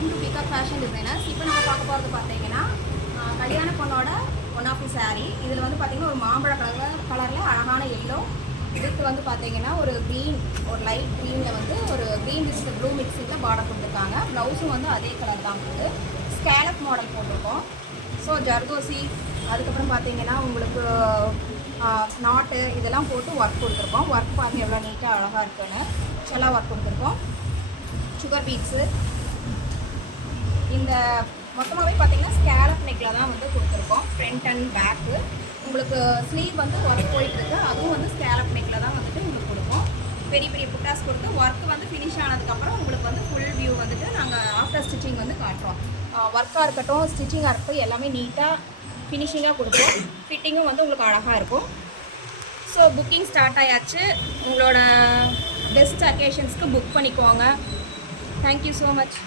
Welcome to peacock fashion designers. இப்போ நம்ம பார்க்க போகிறது பார்த்தீங்கன்னா கல்யாண பொண்ணோட ஒன் ஆஃப் தி சாரீ. இதில் வந்து பார்த்தீங்கன்னா ஒரு மாம்பழ கலரில் அழகான எல்லோ, இதுக்கு வந்து பார்த்தீங்கன்னா ஒரு க்ரீன், ஒரு லைட் க்ரீனில் வந்து ஒரு க்ரீன் வித் ப்ளூ மிக்சிங்கில் பார்டர் கொடுத்துருக்காங்க. ப்ளவுஸும் வந்து அதே கலர் தான் வந்து ஸ்கேலப் மாடல் போட்டிருக்கோம். ஸோ ஜர்தோசி, அதுக்கப்புறம் பார்த்தீங்கன்னா உங்களுக்கு நாட்டு இதெல்லாம் போட்டு ஒர்க் கொடுத்துருக்கோம். ஒர்க் பாருங்கள் எவ்வளோ நீட்டாக அழகாக இருக்குன்னு செல்லாம் ஒர்க் கொடுத்துருக்கோம். சுகர் பீட்ஸு, இந்த மொத்தமாகவே பார்த்தீங்கன்னா ஸ்கேலப் நெக்கில் தான் வந்து கொடுத்துருக்கோம். Front and back. உங்களுக்கு ஸ்லீவ் வந்து ஒர்க் போயிட்டுருக்கு, அதுவும் வந்து ஸ்கேலப் நெக்கில் தான் வந்துட்டு உங்களுக்கு கொடுப்போம். பெரிய பெரிய புட்டாஸ் கொடுத்து ஒர்க் வந்து ஃபினிஷ் ஆனதுக்கப்புறம் உங்களுக்கு வந்து ஃபுல் வியூ வந்துட்டு நாங்கள் ஆஃப்டர் ஸ்டிச்சிங் வந்து காட்டுறோம். ஒர்க்காக இருக்கட்டும், ஸ்டிச்சிங்காக இருக்கட்டும், எல்லாமே நீட்டாக ஃபினிஷிங்காக கொடுப்போம். ஃபிட்டிங்கும் வந்து உங்களுக்கு அழகாக இருக்கும். ஸோ புக்கிங் ஸ்டார்ட் ஆயாச்சு. உங்களோட பெஸ்ட் அக்கேஷன்ஸ்க்கு புக் பண்ணிக்கோங்க. Thank you so much.